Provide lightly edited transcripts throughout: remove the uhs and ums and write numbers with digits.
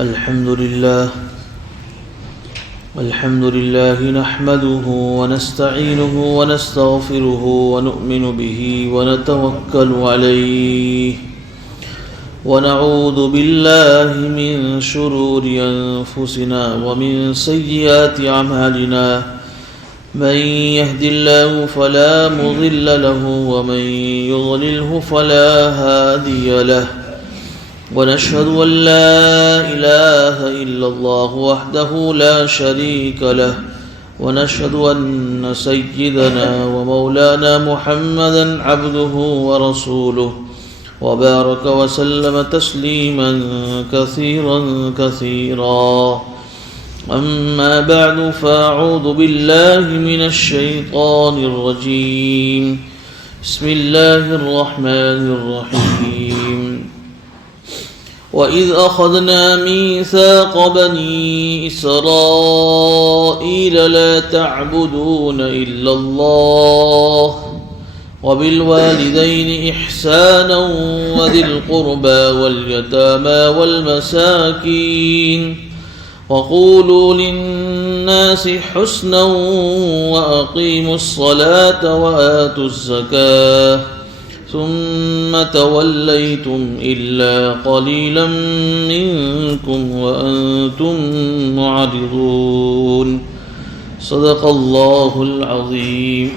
الحمد لله نحمده ونستعينه ونستغفره ونؤمن به ونتوكل عليه ونعوذ بالله من شرور أنفسنا ومن سيئات أعمالنا من يهد الله فلا مضل له ومن يضلله فلا هادي له ونشهد أن لا إله إلا الله وحده لا شريك له ونشهد أن سيدنا ومولانا محمدا عبده ورسوله وبارك وسلم تسليما كثيرا أما بعد فأعوذ بالله من الشيطان الرجيم بسم الله الرحمن الرحيم وَإِذْ أَخَذْنَا مِيثَاقَ بَنِي إِسْرَائِيلَ لَا تَعْبُدُونَ إِلَّا اللَّهَ وَبِالْوَالِدَيْنِ إِحْسَانًا وَذِي الْقُرْبَى وَالْيَتَامَى وَالْمَسَاكِينِ وَقُولُوا لِلنَّاسِ حُسْنًا وَأَقِيمُوا الصَّلَاةَ وَآتُوا الزَّكَاةَ ثم توليتم إلا قليلا منكم وأنتم معرضون صدق الله العظيم.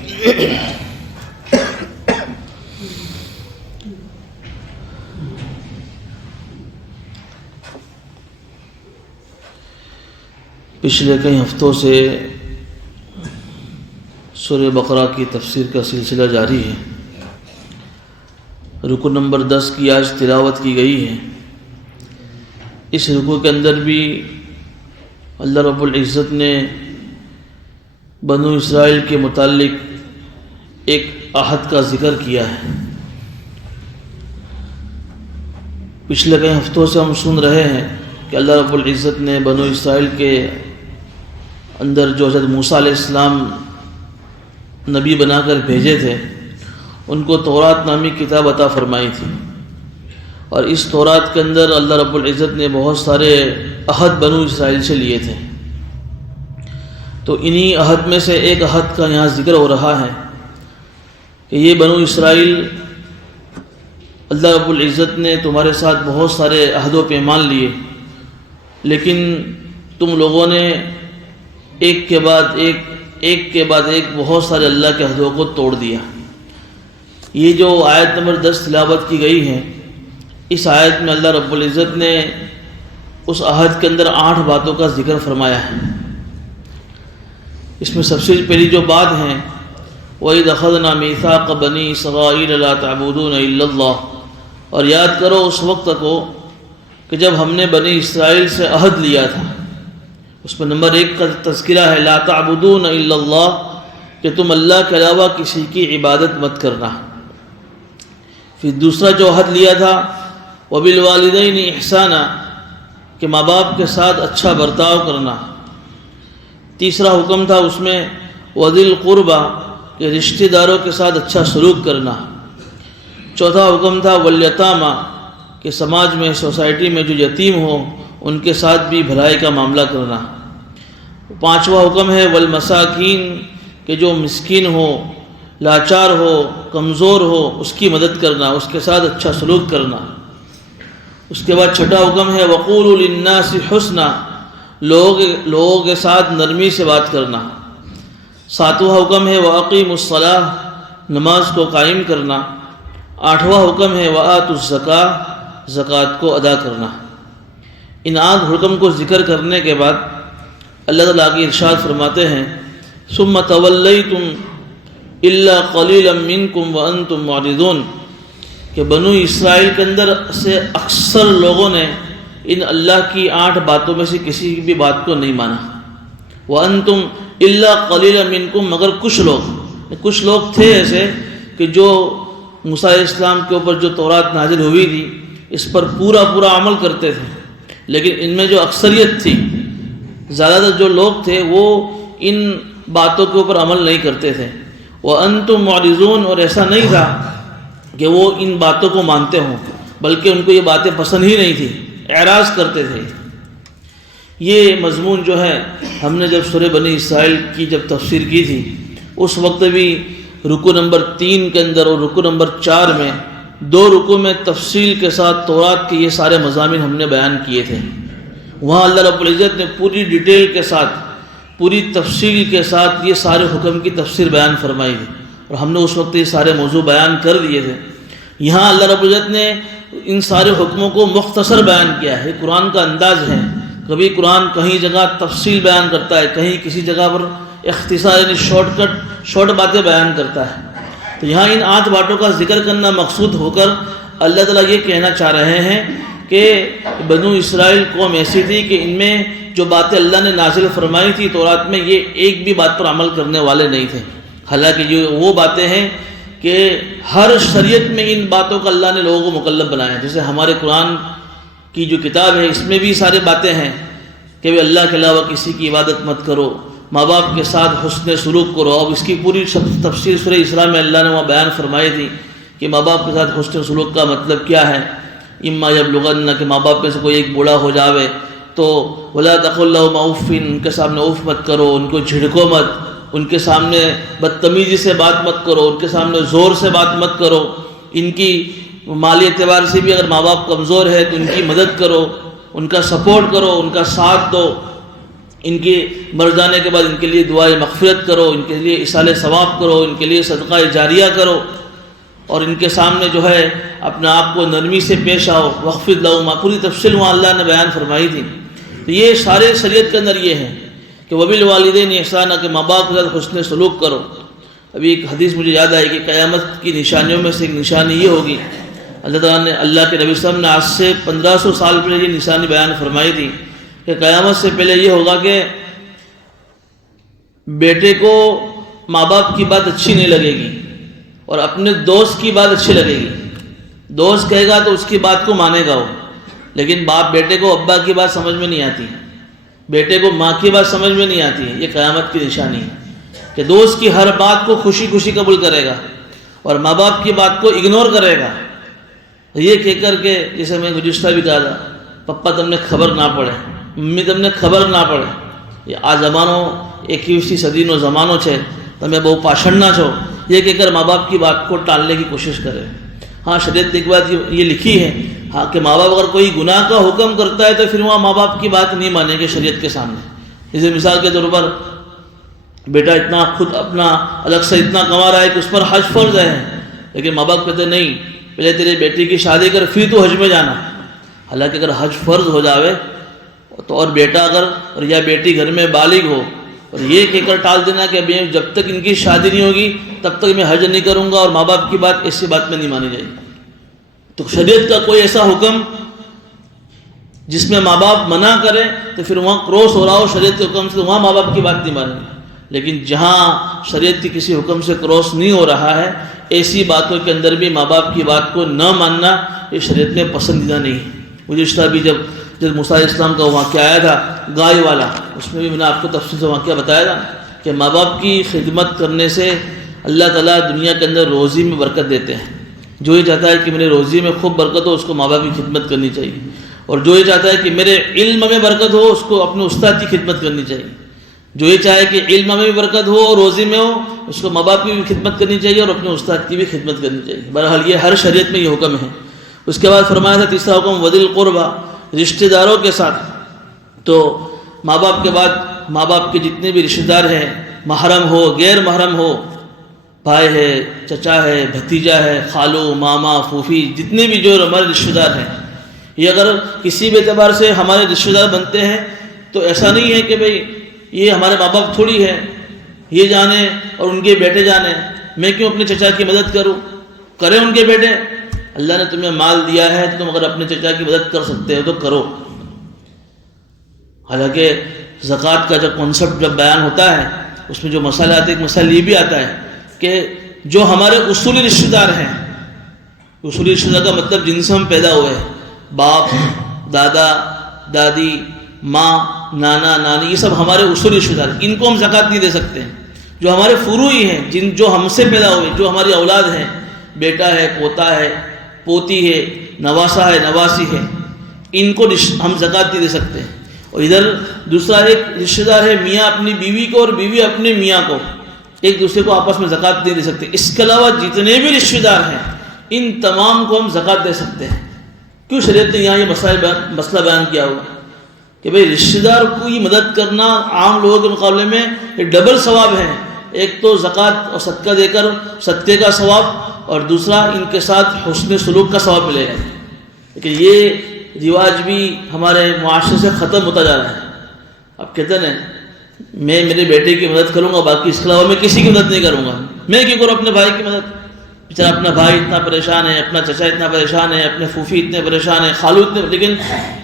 پچھلے کئی ہفتوں سے سورہ بقرہ کی تفسیر کا سلسلہ جاری ہے. رکوع نمبر 10 کی آج تلاوت کی گئی ہے. اس رکوع کے اندر بھی اللہ رب العزت نے بنو اسرائیل کے متعلق ایک عہد کا ذکر کیا ہے. پچھلے کئی ہفتوں سے ہم سن رہے ہیں کہ اللہ رب العزت نے بنو اسرائیل کے اندر جو حضرت موسیٰ علیہ السلام نبی بنا کر بھیجے تھے ان کو تورات نامی کتاب عطا فرمائی تھی، اور اس تورات کے اندر اللہ رب العزت نے بہت سارے عہد بنو اسرائیل سے لیے تھے. تو انہی عہد میں سے ایک عہد کا یہاں ذکر ہو رہا ہے کہ یہ بنو اسرائیل اللہ رب العزت نے تمہارے ساتھ بہت سارے عہد و پیمان لیے، لیکن تم لوگوں نے ایک کے بعد ایک بہت سارے اللہ کے عہدوں کو توڑ دیا. یہ جو آیت نمبر 10 تلاوت کی گئی ہے، اس آیت میں اللہ رب العزت نے اس عہد کے اندر 8 باتوں کا ذکر فرمایا ہے. اس میں سب سے پہلی جو بات ہے وَإِذْ أَخَذْنَا مِيثَاقَ بَنِي إِسْرَائِيلَ لَا تَعْبُدُونَ إِلَّا اللَّهَ، اور یاد کرو اس وقت کو کہ جب ہم نے بنی اسرائیل سے عہد لیا تھا. اس میں نمبر 1 کا تذکرہ ہے لَا تَعْبُدُونَ إِلَّا اللَّهَ، کہ تم اللہ کے علاوہ کسی کی عبادت مت کرنا. پھر دوسرا جو عہد لیا تھا وَبِالْوَالِدَيْنِ إِحْسَانًا، کہ ماں باپ کے ساتھ اچھا برتاؤ کرنا. تیسرا حکم تھا اس میں وَذِي الْقُرْبَى، کہ رشتہ داروں کے ساتھ اچھا سلوک کرنا. چوتھا حکم تھا وَالْيَتَامَى، کہ سماج میں سوسائٹی میں جو یتیم ہو ان کے ساتھ بھی بھلائی کا معاملہ کرنا. پانچواں حکم ہے وَالْمَسَاكِينَ، کہ جو مسکین ہو، لاچار ہو، کمزور ہو، اس کی مدد کرنا، اس کے ساتھ اچھا سلوک کرنا. اس کے بعد چھٹا حکم ہے وَقُولُوا لِلنَّاسِ حُسْنًا، لوگوں کے ساتھ نرمی سے بات کرنا. ساتواں حکم ہے وَأَقِيمُوا الصَّلَاةَ، نماز کو قائم کرنا. آٹھواں حکم ہے وَآتُوا الزَّكَاةَ، زکوٰۃ کو ادا کرنا. ان 8 حکم کو ذکر کرنے کے بعد اللہ تعالیٰ کی ارشاد فرماتے ہیں ثُمَّ تَوَلَّيْتُمْ إِلَّا قَلِيلًا مِّنكُمْ وَأَنْتُمْ مُعْرِضُونَ، کہ بنو اسرائیل کے اندر سے اکثر لوگوں نے ان اللہ کی 8 باتوں میں سے کسی بھی بات کو نہیں مانا. وَأَنْتُمْ إِلَّا قَلِيلًا مِّنكُمْ، مگر کچھ لوگ تھے ایسے کہ جو موسیٰ علیہ السلام کے اوپر جو تورات نازل ہوئی تھی اس پر پورا عمل کرتے تھے، لیکن ان میں جو اکثریت تھی، زیادہ تر جو لوگ تھے وہ ان باتوں کے اوپر عمل نہیں کرتے تھے. وَأَنْتُمْ مُعْرِضُونَ، اور ایسا نہیں تھا کہ وہ ان باتوں کو مانتے ہوں، بلکہ ان کو یہ باتیں پسند ہی نہیں تھی، اعراض کرتے تھے. یہ مضمون جو ہے ہم نے جب سورہ بنی اسرائیل کی جب تفسیر کی تھی اس وقت بھی رکوع نمبر 3 کے اندر اور رکوع نمبر 4 میں 2 رکوع میں تفصیل کے ساتھ تورات کے یہ سارے مضامین ہم نے بیان کیے تھے۔ وہاں اللہ رب العزت نے پوری ڈیٹیل کے ساتھ پوری تفصیل کے ساتھ یہ سارے حکم کی تفسیر بیان فرمائی تھی اور ہم نے اس وقت یہ سارے موضوع بیان کر دیے تھے۔ یہاں اللہ رب العزت نے ان سارے حکموں کو مختصر بیان کیا ہے۔ قرآن کا انداز ہے، کبھی قرآن کہیں جگہ تفصیل بیان کرتا ہے، کہیں کسی جگہ پر اختصار یعنی شارٹ باتیں بیان کرتا ہے۔ تو یہاں ان 8 باتوں کا ذکر کرنا مقصود ہو کر اللہ تعالیٰ یہ کہنا چاہ رہے ہیں کہ بنو اسرائیل قوم ایسی تھی کہ ان میں جو باتیں اللہ نے نازل فرمائی تھی تورات میں، یہ ایک بھی بات پر عمل کرنے والے نہیں تھے۔ حالانکہ یہ وہ باتیں ہیں کہ ہر شریعت میں ان باتوں کا اللہ نے لوگوں کو مکلف بنایا ہے۔ جیسے ہمارے قرآن کی جو کتاب ہے اس میں بھی سارے باتیں ہیں کہ اللہ کے علاوہ کسی کی عبادت مت کرو، ماں باپ کے ساتھ حسن سلوک کرو۔ اب اس کی پوری تفسیر سورہ اسراء میں اللہ نے وہاں بیان فرمائی تھی کہ ماں باپ کے ساتھ حسن سلوک کا مطلب کیا ہے۔ اما یبلغن، کہ ماں باپ میں سے کوئی ایک بوڑھا ہو جاوے تو ولا تقل لهما اف، ان کے سامنے اف مت کرو، ان کو جھڑکو مت، ان کے سامنے بدتمیزی سے بات مت کرو، ان کے سامنے زور سے بات مت کرو۔ ان کی مالی اعتبار سے بھی اگر ماں باپ کمزور ہے تو ان کی مدد کرو، ان کا سپورٹ کرو، ان کا ساتھ دو۔ ان کے مر جانے کے بعد ان کے لیے دعائے مغفرت کرو، ان کے لیے اصالہ ثواب کرو، ان کے لیے صدقہ جاریہ کرو، اور ان کے سامنے جو ہے اپنے آپ کو نرمی سے پیش آؤ۔ وخفض لهما، پوری تفصیل وہاں اللہ نے بیان فرمائی تھی۔ تو یہ سارے شریعت کے اندر یہ ہے کہ وبالوالدین احسانا، کہ ماں باپ کے ساتھ حسن سلوک کرو۔ ابھی ایک حدیث مجھے یاد آئی کہ قیامت کی نشانیوں میں سے ایک نشانی یہ ہوگی، اللہ تعالیٰ نے اللہ کے نبی صلی اللہ علیہ وسلم نے آج سے 1500 سال پہلے یہ نشانی بیان فرمائی تھی کہ قیامت سے پہلے یہ ہوگا کہ بیٹے کو ماں باپ کی بات اچھی نہیں لگے گی اور اپنے دوست کی بات اچھی لگے گی۔ دوست کہے گا تو اس کی بات کو مانے گا وہ، لیکن باپ بیٹے کو ابا کی بات سمجھ میں نہیں آتی، بیٹے کو ماں کی بات سمجھ میں نہیں آتی ہے۔ یہ قیامت کی نشانی ہے کہ دوست کی ہر بات کو خوشی خوشی قبول کرے گا اور ماں باپ کی بات کو اگنور کرے گا، یہ کہہ کر کہ جیسے میں گزشتہ بھی کہا تھا، پپا تم نے خبر نہ پڑے، ممی تم نے خبر نہ پڑے۔ یہ آ زمانوں 21ویں صدی نو زمانوں چھے تمہیں بہو پاشن نہ چھو، یہ کہہ کر ماں باپ کی بات کو ٹالنے کی کوشش کرے۔ ہاں شریعت ایک بات یہ لکھی ہے ہاں کہ ماں باپ اگر کوئی گناہ کا حکم کرتا ہے تو پھر وہاں ماں باپ کی بات نہیں مانیں گے شریعت کے سامنے۔ جیسے مثال کے طور پر بیٹا اتنا خود اپنا الگ سے اتنا کما رہا ہے کہ اس پر حج فرض ہے، لیکن ماں باپ کہتے نہیں پہلے تیرے بیٹی کی شادی کر پھر تو حج میں جانا۔ حالانکہ اگر حج فرض ہو جاوے تو اور بیٹا اگر اور یا بیٹی گھر میں بالغ ہو اور یہ کہہ کر ٹال دینا کہ جب تک ان کی شادی نہیں ہوگی تب تک میں حج نہیں کروں گا اور ماں باپ کی بات ایسی بات میں نہیں مانی جائے گی۔ تو شریعت کا کوئی ایسا حکم جس میں ماں باپ منع کرے تو پھر وہاں کراس ہو رہا ہو شریعت کے حکم سے، تو وہاں ماں باپ کی بات نہیں مانیں گے۔ لیکن جہاں شریعت کی کسی حکم سے کراس نہیں ہو رہا ہے، ایسی باتوں کے اندر بھی ماں باپ کی بات کو نہ ماننا یہ شریعت میں پسندیدہ نہیں ہے۔ گزشتہ بھی جب موسیٰ علیہ السلام کا واقعہ آیا تھا گائے والا، اس میں بھی میں نے آپ کو تفصیل سے واقعہ بتایا تھا کہ ماں باپ کی خدمت کرنے سے اللہ تعالیٰ دنیا کے اندر روزی میں برکت دیتے ہیں۔ جو یہ چاہتا ہے کہ میرے روزی میں خوب برکت ہو اس کو ماں باپ کی خدمت کرنی چاہیے، اور جو یہ چاہتا ہے کہ میرے علم میں برکت ہو اس کو اپنے استاد کی خدمت کرنی چاہیے۔ جو یہ چاہے کہ علم میں بھی برکت ہو اور روزی میں ہو اس کو ماں باپ کی بھی خدمت کرنی چاہیے اور اپنے استاد کی بھی خدمت کرنی چاہیے۔ بہرحال یہ ہر شریعت میں یہ حکم ہے۔ اس کے بعد فرمایا تھا تیسرا حکم وذی القربیٰ، رشتہ داروں کے ساتھ۔ تو ماں باپ کے بعد ماں باپ کے جتنے بھی رشتہ دار ہیں، محرم ہو غیر محرم ہو، بھائی ہے، چچا ہے، بھتیجا ہے، خالو، ماما، پھوپھی، جتنے بھی جو ہمارے رشتہ دار ہیں، یہ اگر کسی بھی اعتبار سے ہمارے رشتہ دار بنتے ہیں تو ایسا نہیں ہے کہ بھئی یہ ہمارے ماں باپ تھوڑی ہے، یہ جانے اور ان کے بیٹے جانے، میں کیوں اپنے چچا کی مدد کروں؟ کریں ان کے بیٹے، اللہ نے تمہیں مال دیا ہے تو تم اگر اپنے چچا کی مدد کر سکتے ہو تو کرو۔ حالانکہ زکوٰۃ کا جب کانسیپٹ جب بیان ہوتا ہے اس میں جو مسئلہ آتا ہے، ایک مسئلہ یہ بھی آتا ہے کہ جو ہمارے اصولی رشتہ دار ہیں، اصولی رشتہ دار کا مطلب جن سے ہم پیدا ہوئے ہیں، باپ، دادا، دادی، ماں، نانا، نانی، یہ سب ہمارے اصولی رشتہ دار، ان کو ہم زکوٰۃ نہیں دے سکتے ہیں۔ جو ہمارے فروعی ہیں، جو ہم سے پیدا ہوئے، جو ہماری اولاد ہیں، بیٹا ہے، پوتا ہے، پوتی ہے، نواسا ہے، نواسی ہے، ان کو ہم زکوٰۃ نہیں دے سکتے ہیں۔ اور ادھر دوسرا ایک رشتہ دار ہے میاں اپنی بیوی کو اور بیوی اپنے میاں کو، ایک دوسرے کو آپس میں زکوٰۃ نہیں دے سکتے. اس کے علاوہ جتنے بھی رشتہ دار ہیں ان تمام کو ہم زکوٰۃ دے سکتے ہیں. کیوں شریعت نے یہاں یہ مسئلہ بیان کیا ہوا کہ بھئی رشتہ دار کو یہ مدد کرنا عام لوگوں کے مقابلے میں یہ ڈبل ثواب ہے. ایک تو زکوٰۃ اور صدقہ دے کر صدقے کا ثواب، اور دوسرا ان کے ساتھ حسن سلوک کا ثواب ملے گا. لیکن یہ رواج بھی ہمارے معاشرے سے ختم ہوتا جا رہا ہے. اب کہتے ہیں میں میرے بیٹے کی مدد کروں گا، باقی اس کے علاوہ میں کسی کی مدد نہیں کروں گا. میں کیوں کروں اپنے بھائی کی مدد؟ بیچارہ اپنا بھائی اتنا پریشان ہے، اپنا چچا اتنا پریشان ہے، اپنے پھوپھی اتنے پریشان ہیں، خالو اتنے، لیکن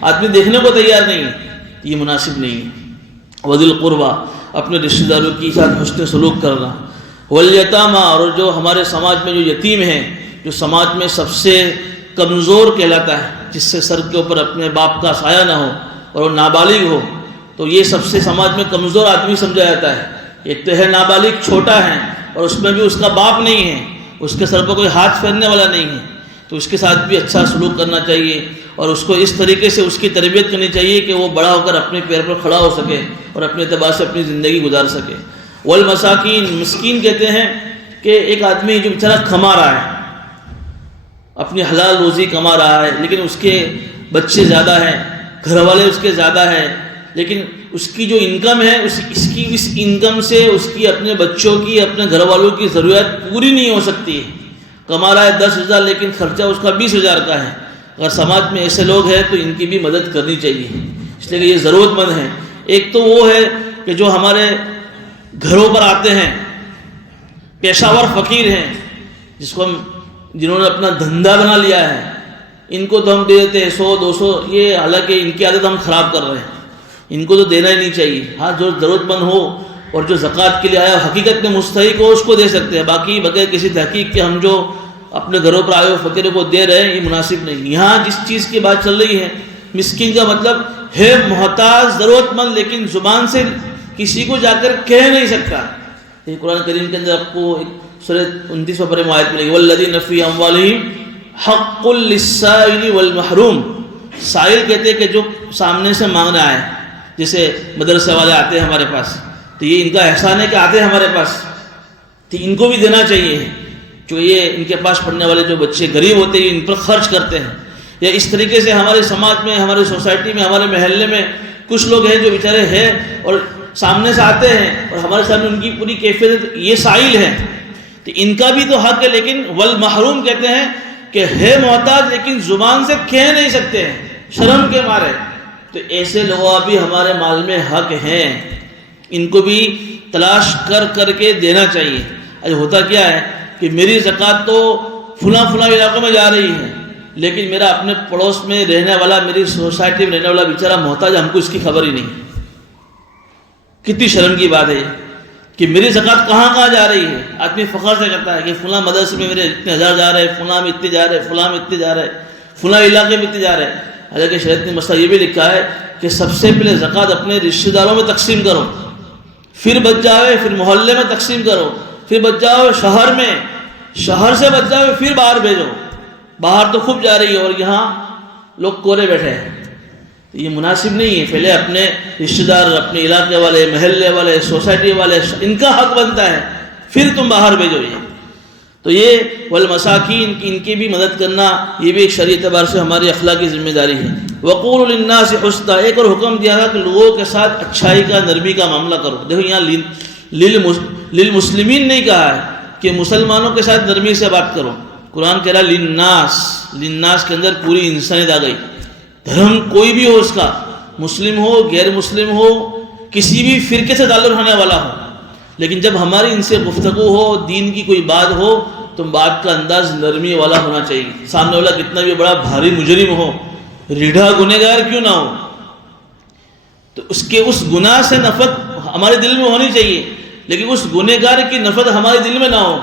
آدمی دیکھنے کو تیار نہیں ہے. یہ مناسب نہیں ہے. وذی القربیٰ، اپنے رشتہ داروں کے ساتھ حسن سلوک کرنا. والیتامی، اور جو ہمارے سماج میں جو یتیم ہیں، جو سماج میں سب سے کمزور کہلاتا ہے، جس سے سر کے اوپر اپنے باپ کا سایہ نہ ہو اور وہ نابالغ ہو، تو یہ سب سے سماج میں کمزور آدمی سمجھا جاتا ہے. ایک تو ہے نابالغ، چھوٹا ہے، اور اس میں بھی اس کا باپ نہیں ہے، اس کے سر پر کوئی ہاتھ پھیرنے والا نہیں ہے، تو اس کے ساتھ بھی اچھا سلوک کرنا چاہیے اور اس کو اس طریقے سے اس کی تربیت کرنی چاہیے کہ وہ بڑا ہو کر اپنے پیر پر کھڑا ہو سکے اور اپنے اعتبار سے اپنی زندگی گزار سکے. والمساکین، مسکین کہتے ہیں کہ ایک آدمی جو بیچارہ کما رہا ہے، اپنی حلال روزی کما رہا ہے، لیکن اس کے بچے زیادہ ہیں، گھر والے اس کے زیادہ ہیں، لیکن اس کی جو انکم ہے اس انکم سے اس کی اپنے بچوں کی، اپنے گھر والوں کی ضروریات پوری نہیں ہو سکتی ہے. کما رہا ہے 10,000 لیکن خرچہ اس کا 20,000 کا ہے. اگر سماج میں ایسے لوگ ہیں تو ان کی بھی مدد کرنی چاہیے، اس لیے کہ یہ ضرورت مند ہیں. ایک تو وہ ہے کہ جو ہمارے گھروں پر آتے ہیں، پیشہ ور فقیر ہیں، جنہوں نے اپنا دھندا بنا لیا ہے، ان کو تو ہم دے دیتے ہیں 100-200. یہ حالانکہ ان کی عادت ہم خراب کر رہے ہیں، ان کو تو دینا ہی نہیں چاہیے. ہاں جو ضرورت مند ہو اور جو زکوٰۃ کے لیے آیا حقیقت میں مستحق ہو اس کو دے سکتے ہیں. باقی بغیر کسی تحقیق کے ہم جو اپنے گھروں پر آئے ہوئے فقیروں کو دے رہے ہیں یہ مناسب نہیں. یہاں جس چیز کی بات چل رہی ہے، مسکین کا مطلب ہے محتاج، ضرورت مند، لیکن زبان سے کسی کو جا کر کہہ نہیں سکتا. یہ قرآن کریم کے اندر آپ کو سورہ 29 میں آیت ملے گی، والذین فی اموالہم حق للسائل والمحروم. سائل کہتے ہیں کہ جو سامنے سے مانگنا آئے، جیسے مدرسے والے آتے ہیں ہمارے پاس، تو یہ ان کا احسان ہے کہ آتے ہیں ہمارے پاس، تو ان کو بھی دینا چاہیے. جو یہ ان کے پاس پڑھنے والے جو بچے غریب ہوتے ہیں ان پر خرچ کرتے ہیں. یا اس طریقے سے ہمارے سماج میں، ہمارے سوسائٹی میں، ہمارے محلے میں کچھ لوگ ہیں جو بیچارے ہیں اور سامنے سے آتے ہیں اور ہمارے سامنے ان کی پوری کیفیت، یہ سائل ہیں، تو ان کا بھی تو حق ہے. لیکن والمحروم کہتے ہیں کہ ہے محتاج لیکن زبان سے کہہ نہیں سکتے ہیں شرم کے مارے. تو ایسے لوگوں بھی ہمارے مال میں حق ہیں، ان کو بھی تلاش کر کر کے دینا چاہیے. اب ہوتا کیا ہے کہ میری زکوٰۃ تو فلاں علاقوں میں جا رہی ہے، لیکن میرا اپنے پڑوس میں رہنے والا، میری سوسائٹی میں رہنے والا بیچارہ محتاج، ہم کو اس کی خبر ہی نہیں. کتنی شرم کی بات ہے کہ میری زکوٰۃ کہاں جا رہی ہے. آدمی فخر سے کرتا ہے کہ فلاں مدرسے میں میرے اتنے ہزار جا رہے ہیں، فلاں میں اتنے جا رہے ہیں، فلاں میں اتنے جا رہے ہیں، فلاں علاقے میں اتنے جا رہے ہیں. حالانکہ شریعت نے مسئلہ یہ بھی لکھا ہے کہ سب سے پہلے زکوٰۃ اپنے رشتہ داروں میں تقسیم کرو، پھر بچ جاوے، پھر محلے میں تقسیم کرو، پھر بچ جاؤ شہر میں، شہر سے بچ جاؤ پھر باہر بھیجو. باہر تو خوب جا رہی ہے اور یہاں لوگ کورے بیٹھے ہیں. یہ مناسب نہیں ہے. پہلے اپنے رشتہ دار، اپنے علاقے والے، محلے والے، سوسائٹی والے، ان کا حق بنتا ہے، پھر تم باہر بھیجو. یہ تو یہ والمساکین، ان کی بھی مدد کرنا یہ بھی ایک شرعی اعتبار سے ہماری اخلاقی ذمہ داری ہے. وقولوا للناس حسنا، ایک اور حکم دیا تھا کہ لوگوں کے ساتھ اچھائی کا، نرمی کا معاملہ کرو. دیکھو یہاں للمسلمین نہیں کہا ہے کہ مسلمانوں کے ساتھ نرمی سے بات کرو. قرآن کہہ رہا للناس کے اندر پوری انسانیت آ گئی. دھرم کوئی بھی ہو اس کا، مسلم ہو، غیر مسلم ہو، کسی بھی فرقے سے تعلق ہونے والا ہو، لیکن جب ہماری ان سے گفتگو ہو، دین کی کوئی بات ہو، تو بات کا انداز نرمی والا ہونا چاہیے. سامنے والا کتنا بھی بڑا بھاری مجرم ہو، ریڑھا گنہگار کیوں نہ ہو، تو اس کے اس گناہ سے نفرت ہمارے دل میں ہونی چاہیے، لیکن اس گنہگار کی نفرت ہمارے دل میں نہ ہو.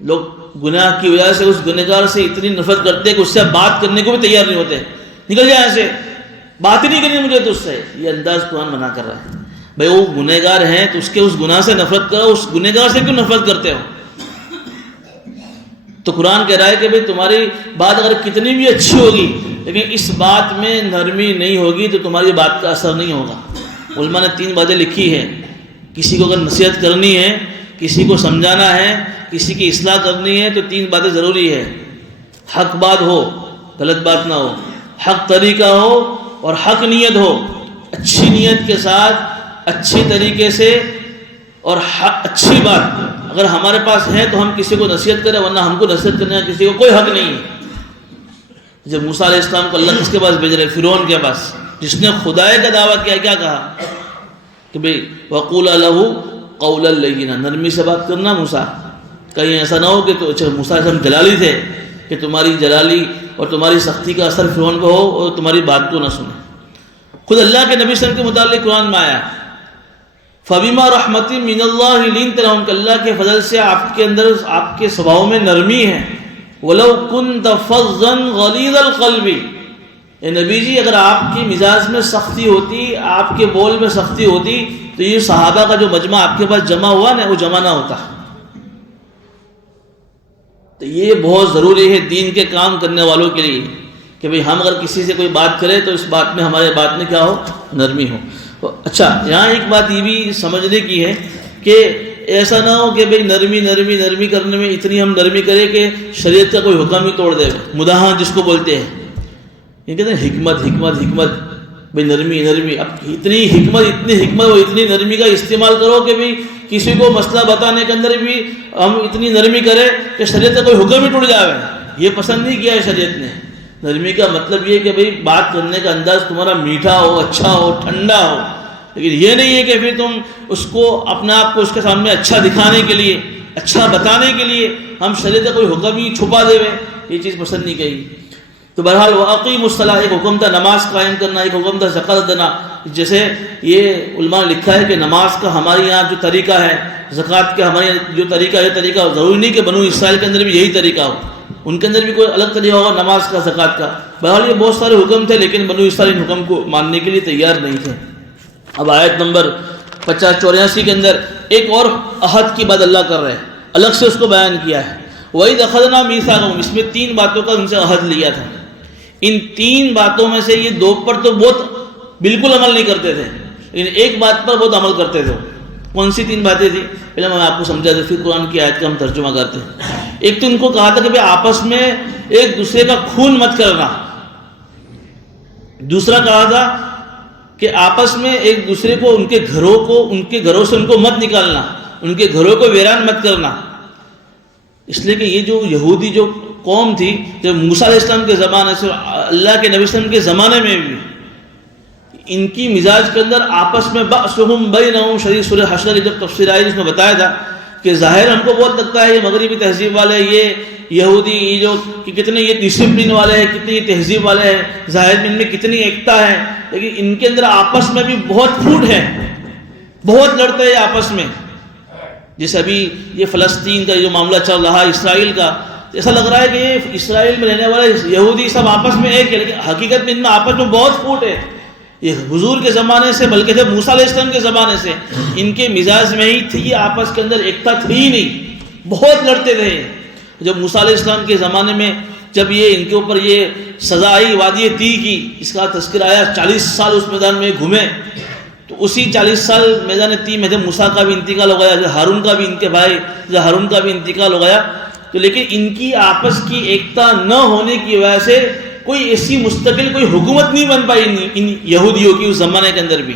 لوگ گناہ کی وجہ سے اس گنہگار سے اتنی نفرت کرتے ہیں کہ اس سے بات کرنے کو بھی تیار نہیں ہوتے. نکل جائے ایسے، بات ہی نہیں کرنی مجھے تو اس سے. یہ انداز قرآن منع کر رہا ہے. بھائی وہ گنہگار ہیں تو اس کے اس گناہ سے نفرت کرو، اس گنہگار سے کیوں نفرت کرتے ہو؟ تو قرآن کہہ رہا ہے کہ بھائی تمہاری بات اگر کتنی بھی اچھی ہوگی لیکن اس بات میں نرمی نہیں ہوگی تو تمہاری بات کا اثر نہیں ہوگا۔ علماء نے 3 باتیں لکھی ہیں، کسی کو اگر نصیحت کرنی ہے، کسی کو سمجھانا ہے، کسی کی اصلاح کرنی ہے تو 3 باتیں ضروری ہے۔ حق بات ہو، غلط بات نہ ہو، حق طریقہ ہو اور حق نیت ہو، اچھی نیت کے ساتھ اچھی طریقے سے اور اچھی بات اگر ہمارے پاس ہے تو ہم کسی کو نصیحت کریں، ورنہ ہم کو نصیحت کرنے کا کسی کو کوئی حق نہیں ہے۔ جب موسیٰ علیہ السلام کو اللہ کس کے پاس بھیج رہے؟ فرعون کے پاس، جس نے خدائی کا دعویٰ کیا، کیا کہا کہ بھئی وَقُولَ لَهُ قَوْلًا لَيِّنًا، نرمی سے بات کرنا موسیٰ، کہیں ایسا نہ ہو کہ تو موسیٰ علیہ السلام جلالی تھے کہ تمہاری جلالی اور تمہاری سختی کا اثر فرعون کو ہو اور تمہاری بات کو نہ سنے۔ خود اللہ کے نبی صلی اللہ علیہ وسلم کے متعلق قرآن میں آیا فَبِمَا رَحْمَةٍ مِّنَ اللَّهِ لِنْتَ لَهُمْ، کہ اللہ کے فضل سے آپ کے اندر، آپ کے سباؤ میں نرمی ہے۔ وَلَوْ كُنْتَ فَظًّا غَلِيظَ الْقَلْبِ، اے نبی جی اگر آپ کی مزاج میں سختی ہوتی، آپ کے بول میں سختی ہوتی تو یہ صحابہ کا جو مجمع آپ کے پاس جمع ہوا نا، وہ جمع نہ ہوتا۔ تو یہ بہت ضروری ہے دین کے کام کرنے والوں کے لیے کہ بھئی ہم اگر کسی سے کوئی بات کرے تو اس بات میں، ہمارے بات میں کیا ہو؟ نرمی ہو۔ اچھا، یہاں ایک بات یہ بھی سمجھنے کی ہے کہ ایسا نہ ہو کہ بھئی نرمی کرنے میں اتنی ہم نرمی کریں کہ شریعت کا کوئی حکم ہی توڑ دے، مداحن جس کو بولتے ہیں۔ یہ کہتے ہیں حکمت، بھئی نرمی، اب اتنی حکمت اور اتنی نرمی کا استعمال کرو کہ بھئی کسی کو مسئلہ بتانے کے اندر بھی ہم اتنی نرمی کریں کہ شریعت کا کوئی حکم ہی ٹوٹ جائے۔ یہ پسند نہیں کیا ہے شریعت نے۔ نرمی کا مطلب یہ کہ بھئی بات کرنے کا انداز تمہارا میٹھا ہو، اچھا ہو، ٹھنڈا ہو، لیکن یہ نہیں ہے کہ پھر تم اس کو اپنے آپ کو اس کے سامنے اچھا دکھانے کے لیے، اچھا بتانے کے لیے ہم شریعت کا کوئی حکم ہی چھپا دے ہوئے، یہ چیز پسند نہیں کہی۔ تو بہرحال وَأَقِیمُوا الصَّلَاةَ، ایک حکم تھا نماز قائم کرنا، ایک حکم تھا زکوٰۃ دینا۔ جیسے یہ علماء نے لکھا ہے کہ نماز کا ہمارے یہاں جو طریقہ ہے، زکوٰۃ کا ہمارے یہاں جو طریقہ ہے، طریقہ ضروری نہیں کہ بنو اسرائیل کے اندر بھی یہی طریقہ ہو، ان کے اندر بھی کوئی الگ طریقہ ہوگا نماز کا، زکوٰۃ کا۔ بہرحال یہ بہت سارے حکم تھے لیکن بنو اسرائیل ان حکم کو ماننے کے لیے تیار نہیں تھے۔ اب آیت نمبر 84 کے اندر ایک اور عہد کی بات اللہ کر رہے ہیں، الگ سے اس کو بیان کیا ہے۔ وَإِذْ أَخَذْنَا مِيثَاقَكُمْ، اس میں 3 باتوں کا ان سے عہد لیا تھا۔ ان 3 باتوں میں سے یہ 2 پر تو بہت بالکل عمل نہیں کرتے تھے، لیکن ایک بات پر بہت عمل کرتے تھے۔ کون سی 3 باتیں تھیں؟ پہلے میں آپ کو سمجھا دوں، پھر قرآن کی آیت کا ہم ترجمہ کرتے ہیں۔ ایک تو ان کو کہا تھا کہ بھئی آپس میں ایک دوسرے کا خون مت کرنا۔ دوسرا کہا تھا کہ آپس میں ایک دوسرے کو، ان کے گھروں سے ان کو مت نکالنا، ان کے گھروں کو ویران مت کرنا۔ اس لیے کہ یہ جو یہودی جو قوم تھی، جب موسیٰ علیہ السلام کے زمانے سے، اللہ کے نبی صلی اللہ علیہ وسلم کے زمانے میں بھی ان کی مزاج کے اندر آپس میں بأسہم بینہم شدید۔ سورہ حشر کی جب تفسیر آئی اس میں بتایا تھا کہ ظاہر ہم کو بہت لگتا ہے یہ مغربی تہذیب والے، یہ یہودی، یہ جو کہ کتنے یہ ڈسپلن والے ہیں، کتنے یہ تہذیب والے ہیں، ظاہر میں ان میں کتنی ایکتا ہے، لیکن ان کے اندر آپس میں بھی بہت پھوٹ ہے، بہت لڑتے ہیں آپس میں۔ جیسے ابھی یہ فلسطین کا جو معاملہ چل رہا ہے، اسرائیل کا، ایسا لگ رہا ہے کہ یہ اسرائیل میں رہنے والے یہودی سب آپس میں ایک ہے، لیکن حقیقت میں ان میں آپس میں بہت پھوٹ ہے۔ یہ حضور کے زمانے سے، بلکہ جب موسیٰ علیہ السلام کے زمانے سے ان کے مزاج میں ہی تھی، یہ آپس کے اندر ایکتا تھی ہی نہیں، بہت لڑتے تھے۔ جب موسیٰ علیہ السلام کے زمانے میں جب یہ ان کے اوپر یہ سزا آئی وادی تیہ کی، اس کا تذکر آیا، 40 سال اس میدان میں گھومے، تو اسی 40 سال میدان تیہ میں جب موسیٰ کا بھی انتقال ہو گیا، جب ہارون کا بھی ان کے بھائی ہارون کا بھی انتقال ہو گیا، تو لیکن ان کی آپس کی ایکتا نہ ہونے کی وجہ سے کوئی ایسی مستقل کوئی حکومت نہیں بن پائی ان یہودیوں کی اس زمانے کے اندر بھی،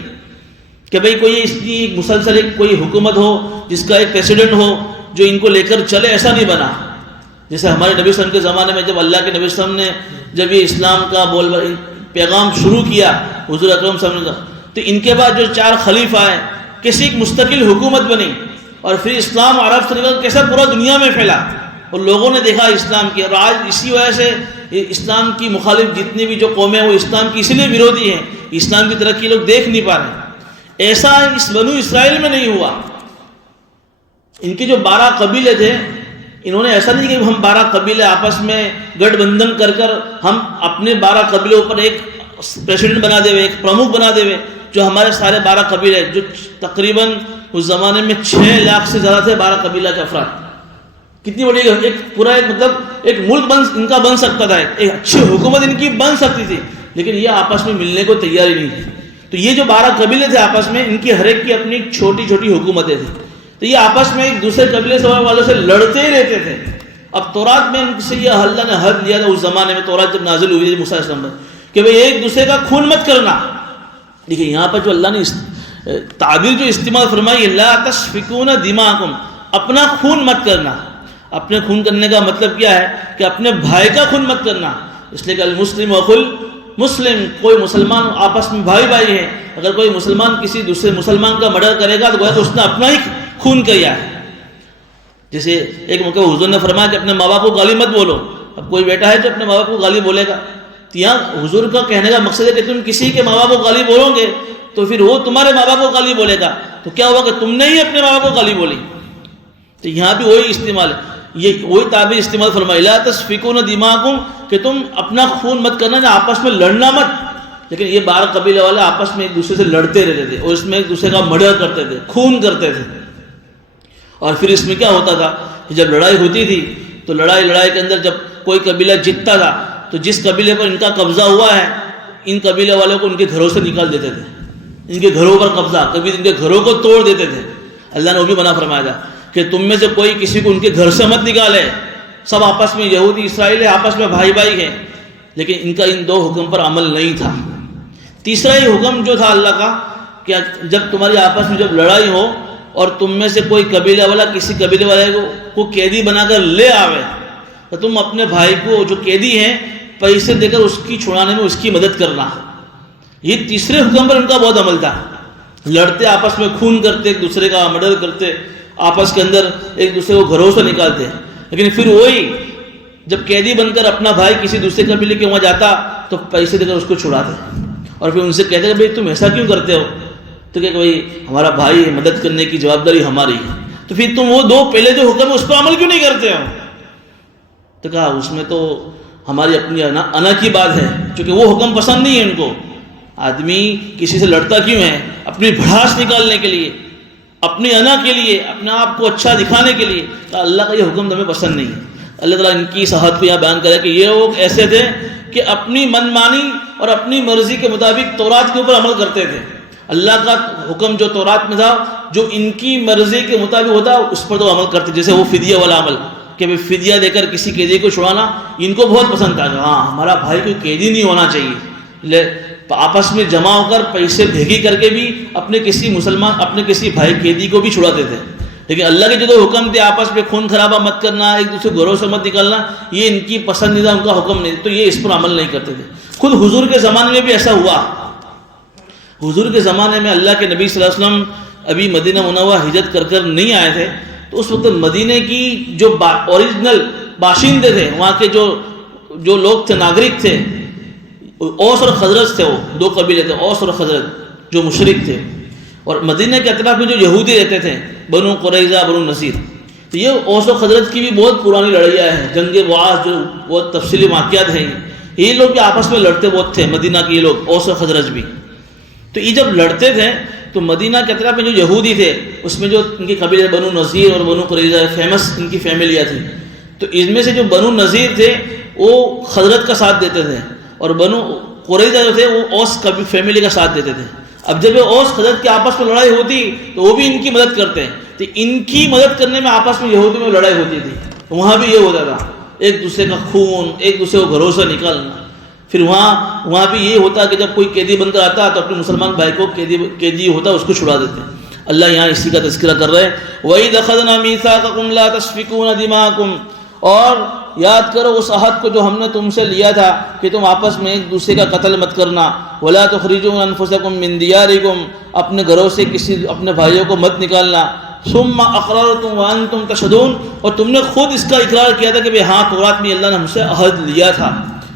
کہ بھئی کوئی اس کی ایک مسلسل ایک کوئی حکومت ہو جس کا ایک پریسیڈنٹ ہو جو ان کو لے کر چلے، ایسا نہیں بنا۔ جیسے ہمارے نبی صلی اللہ علیہ وسلم کے زمانے میں جب اللہ کے نبی صلی اللہ علیہ وسلم نے جب یہ اسلام کا پیغام شروع کیا حضور اکرم صلی اللہ علیہ وسلم، تو ان کے بعد جو 4 خلیفہ آئے، کسی ایک مستقل حکومت بنی، اور پھر اسلام عرب سے نکل کیسا پورا دنیا میں پھیلا، اور لوگوں نے دیکھا اسلام کی، اور آج اسی وجہ سے اسلام کی مخالف جتنی بھی جو قومیں وہ اسلام کی اسی لیے ویرودھی ہیں، اسلام کی ترقی لوگ دیکھ نہیں پا رہے۔ ایسا اس بنو اسرائیل میں نہیں ہوا۔ ان کے جو 12 قبیلے تھے، انہوں نے ایسا نہیں کہ ہم 12 قبیلے آپس میں گٹھ بندھن کر ہم اپنے 12 قبیلوں پر ایک پریسیڈنٹ بنا دے ہوئے، ایک پرمکھ بنا دے ہوئے، جو ہمارے سارے 12 قبیلے، جو تقریباً اس زمانے میں 6 لاکھ سے زیادہ تھے 12 قبیلہ کے افراد، کتنی بڑی ایک پورا ایک مطلب ایک ملک ان کا بن سکتا تھا، ایک اچھی حکومت ان کی بن سکتی تھی، لیکن یہ آپس میں ملنے کو تیار ہی نہیں تھے۔ تو یہ جو 12 قبیلے تھے آپس میں، ان کی ہر ایک کی اپنی چھوٹی چھوٹی حکومتیں تھیں، تو یہ آپس میں ایک دوسرے قبیلے والوں سے لڑتے ہی رہتے تھے۔ اب تورات میں ان سے یہ اللہ نے حد لیا تھا اس زمانے میں، تورات جب نازل ہوئی تھی موسیٰ علیہ السلام پر، کہ بھئی ایک دوسرے کا خون مت کرنا۔ دیکھیں یہاں پر جو اللہ نے تعبیر جو استعمال فرمائی، لا تسفکون دماءکم، اپنا خون مت کرنا۔ اپنے خون کرنے کا مطلب کیا ہے کہ اپنے بھائی کا خون مت کرنا، اس لیے کہ المسلم وخل مسلم، کوئی مسلمان آپس میں بھائی بھائی ہیں، اگر کوئی مسلمان کسی دوسرے مسلمان کا مرڈر کرے گا تو گویا کہ اس نے اپنا ہی خون کیا ہے۔ جیسے ایک موقع حضور نے فرمایا کہ اپنے ماں باپ کو گالی مت بولو، اب کوئی بیٹا ہے جو اپنے ماں باپ کو گالی بولے گا، تو یہاں حضور کا کہنے کا مقصد ہے کہ تم کسی کے ماں باپ کو گالی بولو گے تو پھر وہ تمہارے ماں باپ کو گالی بولے گا، تو کیا ہوا کہ تم نے ہی اپنے ماں باپ کو گالی بولی۔ تو یہاں بھی وہی استعمال ہے، یہ وہی تعبیر استعمال فرمائی، لا تسفکون دماءکم، کہ تم اپنا خون مت کرنا، نہ آپس میں لڑنا مت۔ لیکن یہ 12 قبیلے والے آپس میں ایک دوسرے سے لڑتے رہتے تھے اور اس میں ایک دوسرے کا مرڈر کرتے تھے، خون کرتے تھے۔ اور پھر اس میں کیا ہوتا تھا کہ جب لڑائی ہوتی تھی تو لڑائی کے اندر جب کوئی قبیلہ جیتتا تھا تو جس قبیلے پر ان کا قبضہ ہوا ہے، ان قبیلے والوں کو ان کے گھروں سے نکال دیتے تھے، ان کے گھروں پر قبضہ، کبھی ان کے گھروں کو توڑ دیتے تھے۔ اللہ نے وہ بھی منع فرمایا تھا کہ تم میں سے کوئی کسی کو ان کے گھر سے مت نکالے، سب آپس میں یہودی اسرائیلی آپس میں بھائی بھائی ہیں۔ لیکن ان کا ان 2 حکم پر عمل نہیں تھا۔ تیسرا ہی حکم جو تھا اللہ کا کہ جب تمہاری آپس میں جب لڑائی ہو اور تم میں سے کوئی قبیلہ والا کسی قبیلے والے کو قیدی بنا کر لے آوے تو تم اپنے بھائی کو جو قیدی ہیں پیسے دے کر اس کی چھڑانے میں اس کی مدد کرنا۔ یہ تیسرے حکم پر ان کا بہت عمل تھا، لڑتے آپس میں، خون کرتے، ایک دوسرے کا مرڈر کرتے، آپس کے اندر ایک دوسرے کو گھروں سے نکالتے۔ لیکن پھر وہی جب قیدی بن کر اپنا بھائی کسی دوسرے قبیلے کے وہاں جاتا تو پیسے دے کر اس کو چھڑاتے اور پھر ان سے کہتے کہ بھائی تم ایسا کیوں کرتے ہو؟ تو کہ بھائی ہمارا بھائی ہے، مدد کرنے کی جوابداری ہماری ہے، تو پھر تم وہ 2 پہلے جو حکم ہے اس پر عمل کیوں نہیں کرتے ہو؟ تو کہا اس میں تو ہماری اپنی انا کی بات ہے، چونکہ وہ حکم پسند نہیں ہے ان کو۔ آدمی کسی سے لڑتا کیوں ہے؟ اپنی بھڑاس نکالنے کے لیے، اپنی انا کے لیے، اپنے آپ کو اچھا دکھانے کے لیے۔ تو اللہ کا یہ حکم ہمیں پسند نہیں ہے۔ اللہ تعالیٰ ان کی صحت کو یہاں بیان کرے کہ یہ لوگ ایسے تھے کہ اپنی من مانی اور اپنی مرضی کے مطابق تورات کے اوپر عمل کرتے تھے۔ اللہ کا حکم جو تورات میں تھا، جو ان کی مرضی کے مطابق ہوتا اس پر تو عمل کرتے، جیسے وہ فدیہ والا عمل کہ فدیہ دے کر کسی قیدی کو چھڑانا ان کو بہت پسند تھا کہ ہاں ہمارا بھائی کوئی قیدی نہیں ہونا چاہیے۔ آپس میں جمع ہو کر پیسے بھیگی کر کے بھی اپنے کسی بھائی قیدی کو بھی چھڑاتے تھے۔ لیکن اللہ کے جو 2 حکم تھے، آپس میں خون خرابہ مت کرنا، ایک دوسرے گھروں سے مت نکالنا، یہ ان کی پسندیدہ ان کا حکم نہیں، تو یہ اس پر عمل نہیں کرتے تھے۔ خود حضور کے زمانے میں بھی ایسا ہوا۔ حضور کے زمانے میں اللہ کے نبی صلی اللہ علیہ وسلم ابھی مدینہ منورہ ہجرت کر نہیں آئے تھے، تو اس وقت مدینہ کی جو اوریجنل باشندے تھے، وہاں کے جو لوگ تھے، ناگرک تھے، اوس اور خزرج تھے، وہ 2 قبیلے تھے، اوس اور خزرج جو مشرک تھے، اور مدینہ کے اطراف میں جو یہودی رہتے تھے، بنو قریظہ، بنو نذیر، تو یہ اوس و خزرج کی بھی بہت پرانی لڑائیاں ہیں، جنگ بعاث جو بہت تفصیلی واقعات ہیں، یہ لوگ بھی آپس میں لڑتے بہت تھے، مدینہ کے یہ لوگ اوس و خزرج بھی۔ تو یہ جب لڑتے تھے تو مدینہ کے اطراف میں جو یہودی تھے، اس میں جو ان کے قبیلے بنو نذیر اور بنو قریظہ فیمس ان کی فیملیاں تھیں، تو ان میں سے جو بنو نذیر تھے وہ خزرج کا ساتھ دیتے تھے، اور بنو قریظہ جو تھے وہ اوس کا بھی فیملی کا ساتھ دیتے تھے۔ اب جب یہ اوس خزرج کی آپس میں لڑائی ہوتی تو وہ بھی ان کی مدد کرتے ہیں، تو ان کی مدد کرنے میں آپس میں یہودی میں لڑائی ہوتی تھی، وہاں بھی یہ ہوتا تھا، ایک دوسرے کا خون، ایک دوسرے کو گھروں سے نکالنا۔ پھر وہاں بھی یہ ہوتا کہ جب کوئی قیدی بن کر آتا تو اپنے مسلمان بھائی کو قیدی ہوتا اس کو چھڑا دیتے ہیں۔ اللہ یہاں اسی کا تذکرہ کر رہے ہیں، وَإِذْ أَخَذْنَا مِيثَاقَكُمْ لَا تَسْفِكُونَ دِمَاءَكُمْ، اور یاد کرو اس عہد کو جو ہم نے تم سے لیا تھا کہ تم آپس میں ایک دوسرے کا قتل مت کرنا، وَلَا تُخْرِجُونَ أَنفُسَكُم مِّن دِيَارِكُمْ، اپنے گھروں سے اپنے بھائیوں کو مت نکالنا، ثُمَّ أَقْرَرْتُمْ وَأَنْتُمْ تَشْهَدُونَ، اور تم نے خود اس کا اقرار کیا تھا کہ ہاں تورات میں اللہ نے ہم سے عہد لیا تھا،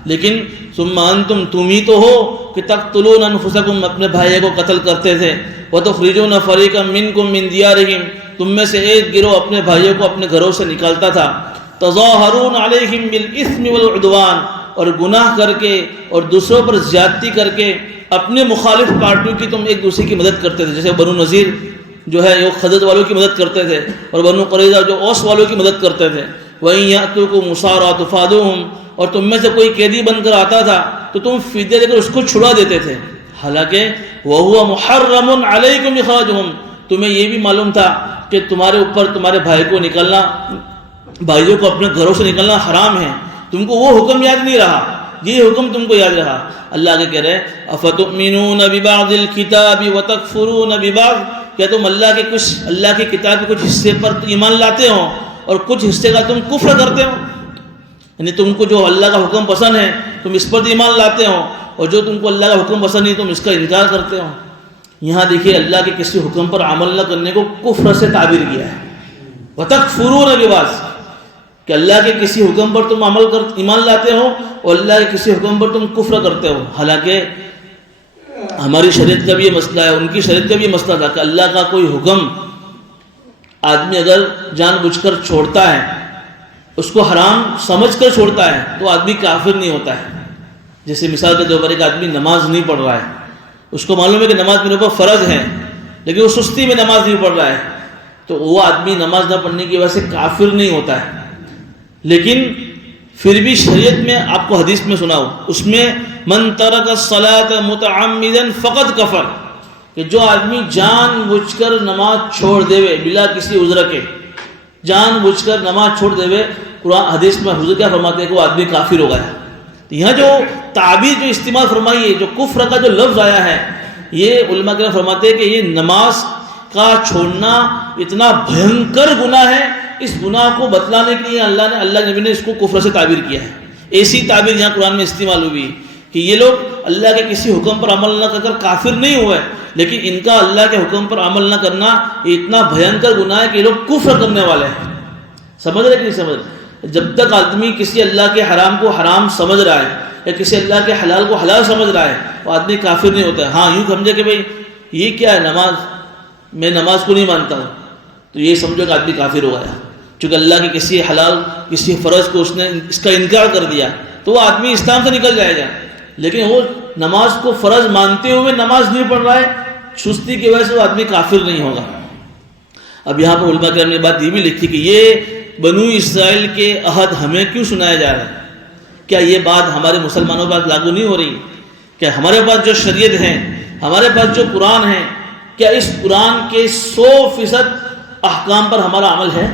لیکن ثم انتم، تم ہی تو ہو کہ تقتلون انفسکم، اپنے بھائی کو قتل کرتے تھے، وتخرجون فریقا منکم من دیارہم، تم میں سے ایک گروہ اپنے بھائیوں کو اپنے گھروں سے نکالتا تھا، تظاہرون علیہم بالاثم والعدوان، اور گناہ کر کے اور دوسروں پر زیادتی کر کے اپنے مخالف پارٹیوں کی تم ایک دوسرے کی مدد کرتے تھے، جیسے بنو نذیر جو ہے وہ خزرج والوں کی مدد کرتے تھے، اور بنو قریظہ جو اوس والوں کی مدد کرتے تھے، وَإِن يَأْتُوكُمْ أُسَارَىٰ تُفَادُوهُمْ، اور تم میں سے کوئی قیدی بن کر آتا تھا تو تم فدیہ دے کر اس کو چھڑا دیتے تھے، حالانکہ وَهُوَ مُحَرَّمٌ عَلَيْكُمْ إِخْرَاجُهُمْ، تمہیں یہ بھی معلوم تھا کہ تمہارے اوپر تمہارے بھائی کو نکلنا، بھائیوں کو اپنے گھروں سے نکلنا حرام ہے، تم کو وہ حکم یاد نہیں رہا، یہ حکم تم کو یاد رہا۔ اللہ آگے کہہ رہے اَفَتُؤْمِنُونَ بِبَعْضِ الْكِتَابِ وَتَكْفُرُونَ بِبَعْضٍ، کیا تم اللہ کی کتاب کے کچھ حصے پر ایمان لاتے ہو اور کچھ حصے کا تم کفر کرتے ہو؟ یعنی تم کو جو اللہ کا حکم پسند ہے تم اس پر ایمان لاتے ہو، اور جو تم کو اللہ کا حکم پسند نہیں تم اس کا انکار کرتے ہو۔ یہاں دیکھیے اللہ کے کسی حکم پر عمل نہ کرنے کو کفر سے تعبیر کیا ہے، وَتَكْفُرُونَ بِبَعْضٍ، کہ اللہ کے کسی حکم پر تم ایمان لاتے ہو اور اللہ کے کسی حکم پر تم کفر کرتے ہو، حالانکہ ہماری شریعت کا بھی یہ مسئلہ ہے، ان کی شریعت کا بھی یہ مسئلہ تھا کہ اللہ کا کوئی حکم آدمی اگر جان بوجھ کر چھوڑتا ہے، اس کو حرام سمجھ کر چھوڑتا ہے تو آدمی کافر نہیں ہوتا ہے۔ جیسے مثال کے طور پر ایک آدمی نماز نہیں پڑھ رہا ہے، اس کو معلوم ہے کہ نماز میرے اوپر فرض ہے لیکن وہ سستی میں نماز نہیں پڑھ رہا ہے، تو وہ آدمی نماز نہ پڑھنے کی وجہ سے کافر نہیں ہوتا ہے۔ لیکن پھر بھی شریعت میں آپ کو حدیث میں سنا ہو، اس میں من ترک الصلاۃ متعمدا فقد کفر، کہ جو آدمی جان بوجھ کر نماز چھوڑ دے بلا کسی عذر کے، جان بوجھ کر نماز چھوڑ دے، قرآن حدیث میں حضور کیا فرماتے ہیں کہ وہ آدمی کافر ہو گیا۔ یہاں جو تعبیر جو استعمال فرمائی ہے، جو کفر کا جو لفظ آیا ہے، یہ علماء کرام فرماتے ہیں کہ یہ نماز کا چھوڑنا اتنا بھینکر گناہ ہے، اس گناہ کو بتلانے کے لیے اللہ نبی نے اس کو کفر سے تعبیر کیا ہے۔ ایسی تعبیر یہاں قرآن میں استعمال ہوئی کہ یہ لوگ اللہ کے کسی حکم پر عمل نہ کر کافر نہیں ہوئے، لیکن ان کا اللہ کے حکم پر عمل نہ کرنا یہ اتنا بھینکر گناہ ہے کہ یہ لوگ کفر کرنے والے ہیں۔ سمجھ رہے کہ نہیں سمجھ رہے؟ جب تک آدمی کسی اللہ کے حرام کو حرام سمجھ رہا ہے یا کسی اللہ کے حلال کو حلال سمجھ رہا ہے وہ آدمی کافر نہیں ہوتا ہے۔ ہاں یوں سمجھے کہ بھئی یہ کیا ہے نماز، میں نماز کو نہیں مانتا ہوں، تو یہ سمجھو کہ آدمی کافر ہو گیا، چونکہ اللہ کے کسی حلال کسی فرض کو اس نے اس کا انکار کر دیا تو وہ آدمی اسلام سے نکل جائے گا۔ لیکن وہ نماز کو فرض مانتے ہوئے نماز نہیں پڑھ رہا ہے، سستی کی وجہ سے وہ آدمی کافر نہیں ہوگا۔ اب یہاں پر علماء کرام نے بات یہ بھی لکھی کہ یہ بنو اسرائیل کے عہد ہمیں کیوں سنایا جا رہا ہے؟ کیا یہ بات ہمارے مسلمانوں پر لاگو نہیں ہو رہی؟ کہ ہمارے پاس جو شریعت ہے، ہمارے پاس جو قرآن ہے، کیا اس قرآن کے 100% احکام پر ہمارا عمل ہے؟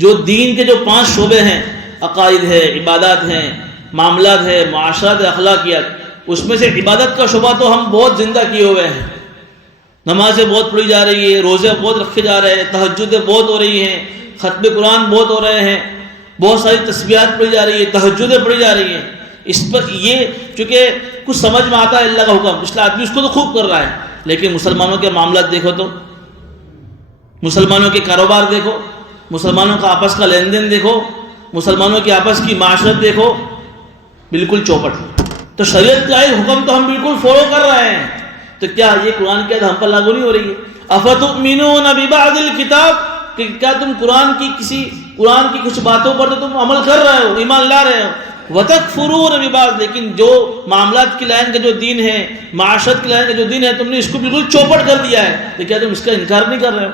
جو دین کے جو 5 شعبے ہیں، عقائد ہے، عبادات ہیں، معاملات ہے، معاشرات ہے، اخلاقیات، اس میں سے عبادت کا شعبہ تو ہم بہت زندہ کیے ہوئے ہیں، نمازیں بہت پڑھی جا رہی ہے، روزے بہت رکھے جا رہے ہیں، تہجدیں بہت ہو رہی ہیں، ختم قرآن بہت ہو رہے ہیں، بہت ساری تسبیحات پڑھی جا رہی ہے، تہجدیں پڑھی جا رہی ہیں۔ اس پر یہ چونکہ کچھ سمجھ میں آتا ہے اللہ کا حکم، اس لیے آدمی اس کو تو خوب کر رہا ہے، لیکن مسلمانوں کے معاملات دیکھو تو، مسلمانوں کے کاروبار دیکھو، مسلمانوں کا آپس کا لین دین دیکھو، مسلمانوں کی آپس کی معاشرت دیکھو، بالکل چوپٹ۔ تو شریعت کا ایک حکم تو ہم بالکل فالو کر رہے ہیں، تو کیا یہ قرآن کی عادت ہم پر لاگو نہیں ہو رہی ہے؟ افتؤمنون ببعض الکتاب، کہ کیا تم قرآن کی کچھ باتوں پر تو تم عمل کر رہے ہو، ایمان لا رہے ہو، وتکفرون ببعض، لیکن جو معاملات کی لائن کا جو دین ہے، معاشرت کی لائن کا جو دین ہے، تم نے اس کو بالکل چوپٹ کر دیا ہے، تو کیا تم اس کا انکار نہیں کر رہے ہو؟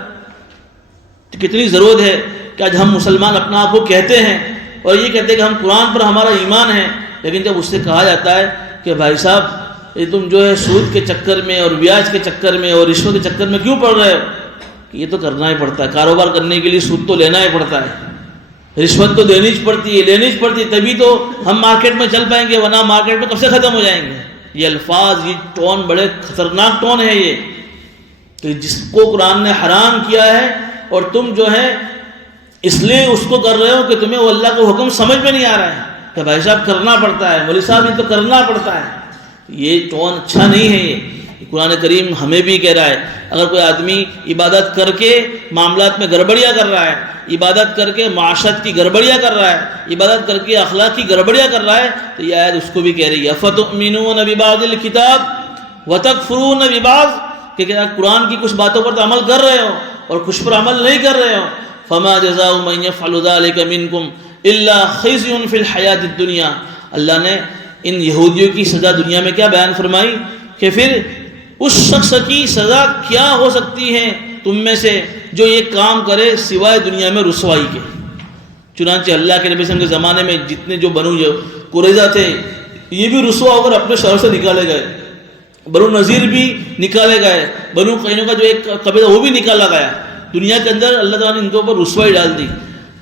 تو کتنی ضرورت ہے کہ آج ہم مسلمان اپنا آپ کو کہتے ہیں اور یہ کہتے ہیں کہ ہم قرآن پر ہمارا ایمان ہے، لیکن جب اس سے کہا جاتا ہے کہ بھائی صاحب یہ تم جو ہے سود کے چکر میں اور بیاج کے چکر میں اور رشوت کے چکر میں کیوں پڑ رہے ہو؟ کہ یہ تو کرنا ہی پڑتا ہے، کاروبار کرنے کے لیے سود تو لینا ہی پڑتا ہے، رشوت تو دینی پڑتی ہے، لینی پڑتی ہے، تبھی تو ہم مارکیٹ میں چل پائیں گے، ورنہ مارکیٹ میں کب سے ختم ہو جائیں گے۔ یہ الفاظ، یہ ٹون بڑے خطرناک ٹون ہے یہ، تو جس کو قرآن نے حرام کیا ہے اور تم جو ہے اس لیے اس کو کر رہے ہو کہ تمہیں وہ اللہ کا حکم سمجھ میں نہیں آ رہا ہے کہ بھائی صاحب کرنا پڑتا ہے، مولوی صاحب یہ تو کرنا پڑتا ہے، یہ ٹون اچھا نہیں ہے۔ یہ قرآن کریم ہمیں بھی کہہ رہا ہے اگر کوئی آدمی عبادت کر کے معاملات میں گڑبڑیاں کر رہا ہے، عبادت کر کے معاشرت کی گڑبڑیاں کر رہا ہے، عبادت کر کے اخلاق کی گڑبڑیاں کر رہا ہے، تو یہ آیت اس کو بھی کہہ رہی ہے افتؤمنون ببعض الکتاب وتکفرون ببعض، کہ کیا قرآن کی کچھ باتوں پر تو عمل کر رہے ہو اور کچھ پر عمل نہیں کر رہے ہو۔ فما جزاء من يفعل ذلك منكم الا خزي في الحیاۃ الدنیا، اللہ نے ان یہودیوں کی سزا دنیا میں کیا بیان فرمائی کہ پھر اس شخص کی سزا کیا ہو سکتی ہے تم میں سے جو یہ کام کرے سوائے دنیا میں رسوائی کے۔ چنانچہ اللہ کے نبی صلی اللہ علیہ وسلم کے زمانے میں جتنے جو بنو قریظہ تھے یہ بھی رسوا ہو کر اپنے شہر سے نکالے گئے، بنو نذیر بھی نکالے گئے، بنو قینقاع کا جو ایک قبیلہ وہ بھی نکالا گیا۔ دنیا کے اندر اللہ تعالیٰ نے ان کے اوپر رسوائی ڈال دی،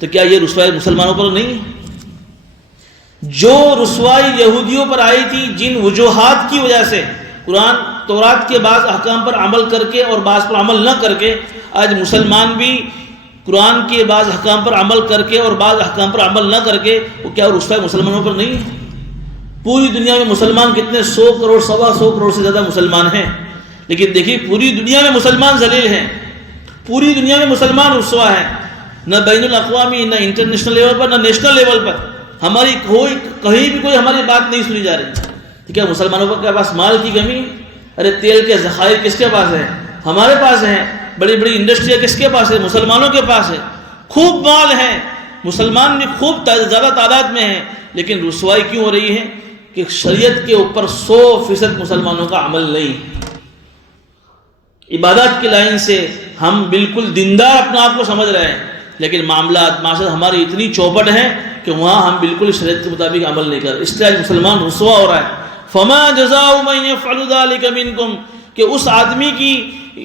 تو کیا یہ رسوائی مسلمانوں پر نہیں ہے؟ جو رسوائی یہودیوں پر آئی تھی جن وجوہات کی وجہ سے، قرآن تورات کے بعض احکام پر عمل کر کے اور بعض پر عمل نہ کر کے، آج مسلمان بھی قرآن کے بعض احکام پر عمل کر کے اور بعض احکام پر عمل نہ کر کے، وہ کیا رسوائی مسلمانوں پر نہیں ہے؟ پوری دنیا میں مسلمان کتنے 100 کروڑ 125 کروڑ سے زیادہ مسلمان ہیں، لیکن دیکھیے پوری دنیا میں مسلمان ذلیل ہیں، پوری دنیا میں مسلمان رسوا ہیں، نہ بین الاقوامی، نہ انٹرنیشنل لیول پر، نہ نیشنل لیول پر ہماری کہیں بھی کوئی ہماری بات نہیں سنی جا رہی۔ ٹھیک ہے، مسلمانوں کے پاس مال کی کمی ہے، ارے تیل کے ذخائر کس کے پاس ہیں؟ ہمارے پاس ہیں۔ بڑی بڑی انڈسٹریاں کس کے پاس ہے؟ مسلمانوں کے پاس ہے۔ خوب مال ہے، مسلمان بھی خوب زیادہ تعداد میں ہیں، لیکن رسوائی کیوں ہو رہی ہے کہ شریعت کے اوپر 100% مسلمانوں کا عمل نہیں۔ عبادات کی لائن سے ہم بالکل دیندار اپنے آپ کو سمجھ رہے ہیں، لیکن معاملات معاشرت ہماری اتنی چوپٹ ہے کہ وہاں ہم بالکل شریعت کے مطابق عمل نہیں کر رہے، اس لیے مسلمان رسوا ہو رہا ہے۔ فما جزاء من يفعل ذلك منكم، کہ اس آدمی کی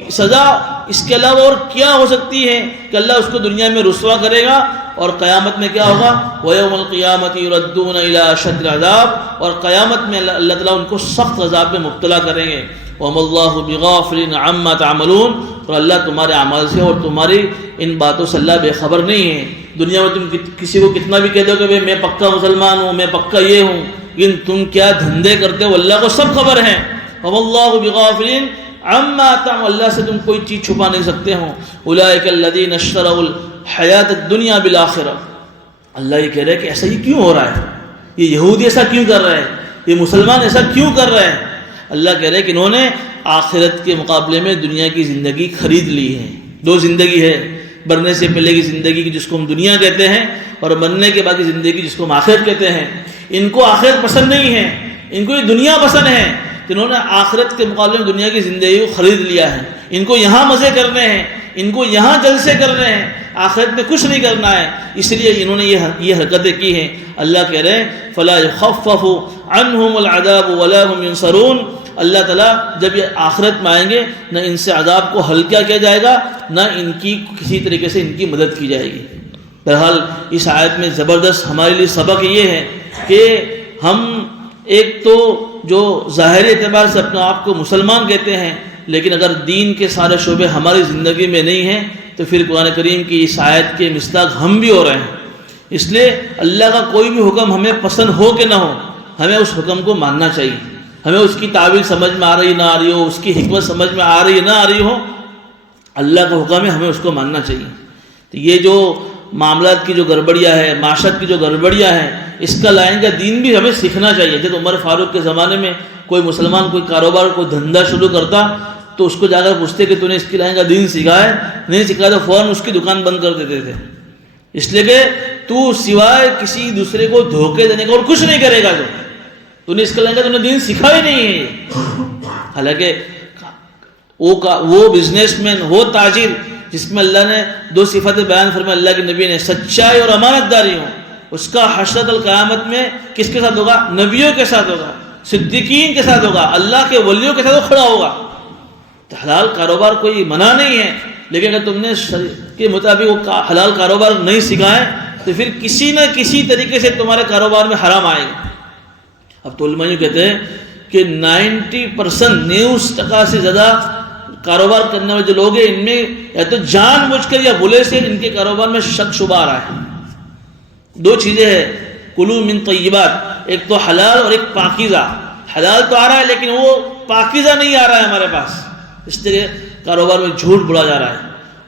سزا اس کے علاوہ اور کیا ہو سکتی ہے کہ اللہ اس کو دنیا میں رسوا کرے گا، اور قیامت میں کیا ہوگا؟ وَيَوْمَ الْقِيَامَةِ يُرَدُّونَ إِلَىٰ أَشَدِّ الْعَذَابِ، اور قیامت میں اللہ تعالیٰ ان کو سخت عذاب میں مبتلا کریں گے۔ وَمَا اللَّهُ بِغَافِلٍ عَمَّا تَعْمَلُونَ، اور اللہ تمہارے اعمال سے اور تمہاری ان باتوں سے اللہ بے خبر نہیں ہے۔ دنیا میں تم کسی کو کتنا بھی کہہ دو کہ میں پکا مسلمان ہوں، میں پکا یہ ہوں، لیکن تم کیا دھندے کرتے ہو اللہ کو سب خبر ہے۔ وَمَا اللَّهُ بِغَافِلٍ عَمَّا تَعْمَلُونَ، اللہ سے تم کوئی چیز چھپا نہیں سکتے ہو۔ أُولَٰئِكَ الَّذِينَ اشْتَرَوُا الْحَيَاةَ الدُّنْيَا بِالْآخِرَةِ، اللہ یہ کہہ رہے ہیں کہ ایسا ہی کیوں ہو رہا ہے، یہ یہودی ایسا کیوں کر رہے ہیں، یہ مسلمان ایسا کیوں کر رہے ہیں؟ اللہ کہہ رہے ہیں کہ انہوں نے آخرت کے مقابلے میں دنیا کی زندگی خرید لی ہے۔ دو زندگی ہے، مرنے سے پہلے کی زندگی کی جس کو ہم دنیا کہتے ہیں، اور مرنے کے بعد کی زندگی جس کو ہم آخرت کہتے ہیں۔ ان کو آخرت پسند نہیں ہے، ان کو یہ دنیا پسند ہے، تو انہوں نے آخرت کے مقابلے میں دنیا کی زندگی کو خرید لیا ہے۔ ان کو یہاں مزے کرنے ہیں، ان کو یہاں جلسے کرنے ہیں، آخرت میں کچھ نہیں کرنا ہے، اس لیے انہوں نے یہ حرکتیں کی ہیں۔ اللہ کہہ رہے ہیں فَلَا يُخَفَّفُ عَنْهُمُ الْعَذَابُ وَلَا هُمْ يُنصَرُونَ، اللہ تعالیٰ جب یہ آخرت میں آئیں گے نہ ان سے عذاب کو ہلکا کیا جائے گا، نہ ان کی کسی طریقے سے ان کی مدد کی جائے گی۔ بہرحال اس آیت میں زبردست ہمارے لیے سبق یہ ہے کہ ہم ایک تو جو ظاہری اعتبار سے اپنے آپ کو مسلمان کہتے ہیں، لیکن اگر دین کے سارے شعبے ہماری زندگی میں نہیں ہیں تو پھر قرآن کریم کی اس آیت کے مصداق ہم بھی ہو رہے ہیں۔ اس لیے اللہ کا کوئی بھی حکم ہمیں پسند ہو کہ نہ ہو، ہمیں اس حکم کو ماننا چاہیے، ہمیں اس کی تعویل سمجھ میں آ رہی نہ آ رہی ہو، اس کی حکمت سمجھ میں آ رہی نہ آ رہی ہو، اللہ کا حکم ہے، ہمیں اس کو ماننا چاہیے۔ تو یہ جو معاملات کی جو گڑبڑیاں ہے، معاشرت کی جو گڑبڑیاں ہیں، اس کا لائن کا دین بھی ہمیں سیکھنا چاہیے۔ جب عمر فاروق کے زمانے میں کوئی مسلمان کوئی کاروبار کوئی دھندا شروع کرتا تو اس کو جا کر پوچھتے کہ تو نے اس کی لائن کا دین سیکھا ہے؟ نہیں سیکھا تو فوراً اس کی دکان بند کر دیتے تھے، اس لیے کہ تو سوائے کسی دوسرے کو دھوکے دینے کا اور کچھ نہیں کرے گا، تو نے اس کا لائن کا تو نے دین سیکھا ہی نہیں ہے۔ حالانکہ وہ بزنس مین، وہ تاجر جس میں اللہ نے دو صفتیں بیان فرمائی اللہ کے نبی نے، سچائی اور امانت داری ہو، اس کا حشر القیامت میں کس کے ساتھ ہوگا؟ نبیوں کے ساتھ ہوگا، صدیقین کے ساتھ ہوگا، اللہ کے ولیوں کے ساتھ وہ کھڑا ہوگا۔ تو حلال کاروبار کوئی منع نہیں ہے، لیکن اگر تم نے شریعت کے مطابق وہ حلال کاروبار نہیں سکھائے تو پھر کسی نہ کسی طریقے سے تمہارے کاروبار میں حرام آئے گا۔ اب تو علماء کہتے ہیں کہ 90% 90% سے زیادہ کاروبار کرنے والے جو لوگ ہیں ان میں یا تو جان بوجھ کر یا بھولے سے ان کے کاروبار میں شک شبہ آ رہا ہے۔ دو چیزیں ہیں، کلو من طیبات، ایک تو حلال اور ایک پاکیزہ۔ حلال تو آ رہا ہے لیکن وہ پاکیزہ نہیں آ رہا ہے ہمارے پاس، اس طرح کاروبار میں جھوٹ بولا جا رہا ہے،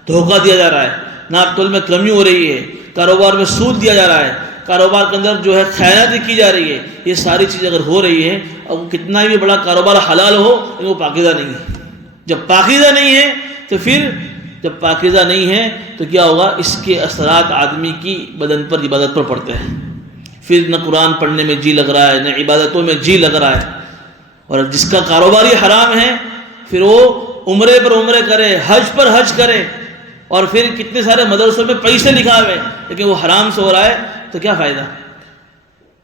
دھوکہ دیا جا رہا ہے، ناپ تول میں کمی ہو رہی ہے، کاروبار میں سود دیا جا رہا ہے، کاروبار کے اندر جو ہے خیانت کی جا رہی ہے۔ یہ ساری چیزیں اگر ہو رہی ہیں، اب کتنا بھی بڑا کاروبار حلال ہو لیکن وہ پاکیزہ نہیں ہے۔ جب پاکیزہ نہیں ہے تو پھر جب پاکیزہ نہیں ہے تو کیا ہوگا؟ اس کے اثرات آدمی کی بدن پر، عبادت پر پڑتے ہیں، پھر نہ قرآن پڑھنے میں جی لگ رہا ہے، نہ عبادتوں میں جی لگ رہا ہے۔ اور جس کا کاروبار ہی حرام ہے پھر وہ عمرے پر عمرے کرے، حج پر حج کرے، اور پھر کتنے سارے مدرسوں میں پیسے لکھا ہوئے لیکن وہ حرام سے ہو رہا ہے تو کیا فائدہ؟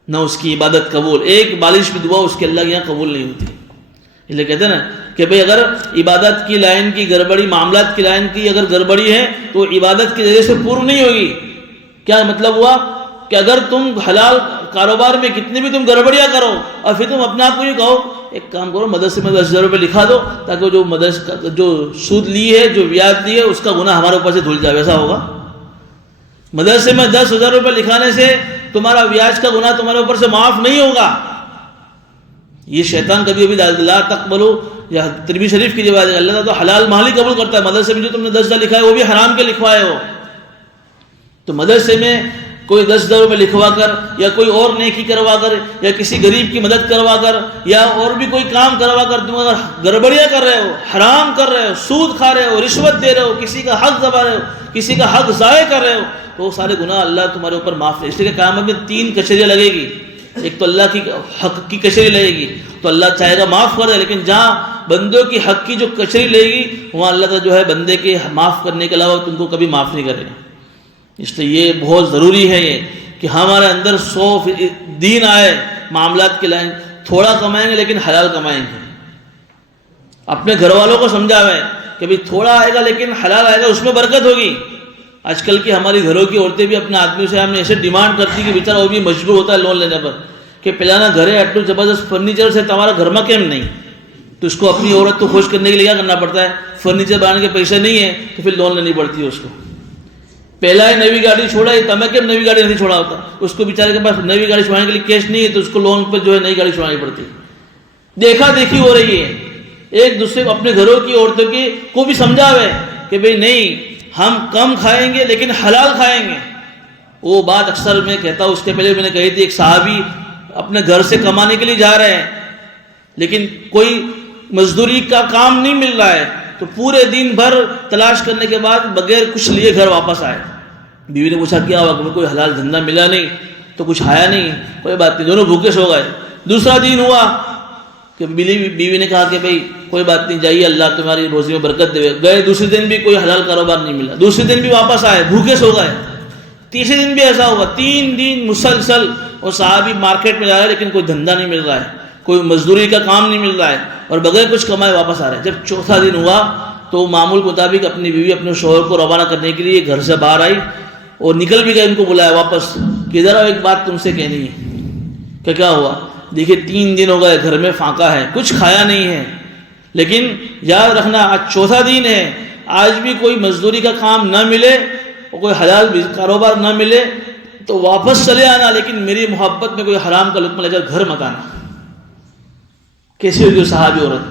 نہ اس کی عبادت قبول، ایک بالش بھی دعا اس کے اللہ کے یہاں قبول نہیں ہوتی. اس لیے کہتے ہیں نا کہ بھئی اگر عبادت کی لائن کی گڑبڑی، معاملات کی لائن کی اگر گڑبڑی ہے تو عبادت کے ذریعے سے پور نہیں ہوگی. کیا مطلب ہوا کہ اگر تم حلال کاروبار میں کتنی بھی تم گڑبڑیاں کرو اور پھر تم اپنے آپ کو یہ کہو ایک کام کرو مدرسے میں 10,000 روپے لکھا دو تاکہ جو مدرسہ جو سود لی ہے، جو بیاج لی ہے، اس کا گناہ ہمارے اوپر سے دھل جائے، ویسا ہوگا؟ مدرسے میں 10,000 روپے لکھانے سے تمہارا بیاج کا گناہ تمہارے اوپر سے معاف نہیں ہوگا. یہ شیطان کبھی بھی لا تقبلو، یا ترمذی شریف کی روایت ہے، اللہ تعالیٰ تو حلال مال ہی قبول کرتا ہے. مدرسے میں جو تم نے 10,000 لکھا ہے وہ بھی حرام کے لکھوائے ہو. تو مدرسے میں کوئی 10,000 روپے لکھوا کر یا کوئی اور نیکی کروا کر یا کسی غریب کی مدد کروا کر یا اور بھی کوئی کام کروا کر تم اگر گڑبڑیاں کر رہے ہو، حرام کر رہے ہو، سود کھا رہے ہو، رشوت دے رہے ہو، کسی کا حق دبا رہے ہو، کسی کا حق ضائع کر رہے ہو، تو وہ سارے گناہ اللہ تمہارے اوپر معاف نہیں. اس لیے کہ قیامت میں 3 کچہریاں لگے گی. ایک تو اللہ کی حق کی کچہری لگے گی تو اللہ چاہے گا معاف کر دے، لیکن جہاں بندوں کی حق کی جو کچہری لگے گی وہاں اللہ تعالیٰ جو ہے بندے کے معاف کرنے کے علاوہ تم کو کبھی معاف نہیں کرے گا. اس لیے یہ بہت ضروری ہے یہ کہ ہمارے اندر 100% دین آئے. معاملات کے لائن تھوڑا کمائیں گے لیکن حلال کمائیں گے. اپنے گھر والوں کو سمجھاوے کہ بھئی تھوڑا آئے گا لیکن حلال آئے گا، اس میں برکت ہوگی. آج کل کی ہماری گھروں کی عورتیں بھی اپنے آدمیوں سے ہم نے ایسے ڈیمانڈ کرتی کہ بیچارہ وہ بھی مجبور ہوتا ہے لون لینے پر کہ پلانا گھر ہے اٹو زبردست فرنیچر سے تمہارا گھر میں کیم نہیں، تو اس کو اپنی عورت کو خوش کرنے کے لیے کیا کرنا پڑتا ہے؟ فرنیچر بنانے کے پیسے نہیں ہیں تو پھر لون لینی پڑتی ہے اس کو. پہلا ہے نئی گاڑی چھوڑا ہے، تمہیں کیم نئی گاڑی نہیں چھوڑا ہوتا؟ اس کو بیچارے کے پاس نئی گاڑی چھوڑانے کے لیے کیش نہیں ہے تو اس کو لون پہ جو ہے نئی گاڑی چھوڑانی پڑتی. دیکھا دیکھی ہو رہی ہے. ایک دوسرے کو اپنے گھروں کی عورتوں کی کو بھی سمجھاوے کہ بھئی نہیں، ہم کم کھائیں گے لیکن حلال کھائیں گے. وہ بات اکثر میں کہتا ہوں، اس کے پہلے میں نے کہی تھی. ایک صحابی اپنے گھر سے کمانے کے لیے جا رہے ہیں لیکن کوئی مزدوری کا کام نہیں مل رہا ہے تو پورے دن بھر تلاش کرنے کے بعد بغیر کچھ لیے گھر واپس آئے. بیوی نے پوچھا کیا ہوا؟ کہ کوئی حلال دھندا ملا نہیں تو کچھ آیا نہیں. کوئی بات نہیں، دونوں بھوکے سو گئے. دوسرا دن ہوا کہ بیوی نے کہا کہ بھئی کوئی بات نہیں، جائیے اللہ تمہاری روزی میں برکت دے. گئے دوسرے دن بھی کوئی حلال کاروبار نہیں ملا. دوسرے دن بھی واپس آئے، بھوکے سو گئے. تیسرے دن بھی ایسا ہوا. 3 دن مسلسل وہ صحابی مارکیٹ میں جا رہا ہے لیکن کوئی دھندا نہیں مل رہا ہے، کوئی مزدوری کا کام نہیں مل رہا ہے اور بغیر کچھ کمائے واپس آ رہے ہیں. جب چوتھا دن ہوا تو معمول کے مطابق اپنی بیوی اپنے شوہر کو روانہ کرنے کے لیے گھر سے باہر آئی اور نکل بھی گئے. ان کو بلایا واپس کہ ادھر آؤ، ایک بات تم سے کہنی ہے. کہ کیا ہوا؟ دیکھیے 3 دن ہو گئے، گھر میں فاقہ ہے، کچھ کھایا نہیں ہے، لیکن یاد رکھنا آج چوتھا دن ہے، آج بھی کوئی مزدوری کا کام نہ ملے اور کوئی حلال کاروبار نہ ملے تو واپس چلے آنا، لیکن میری محبت میں کوئی حرام کا لقمہ لے کر گھر مت آنا. کیسی ہوگی صحابی عورت؟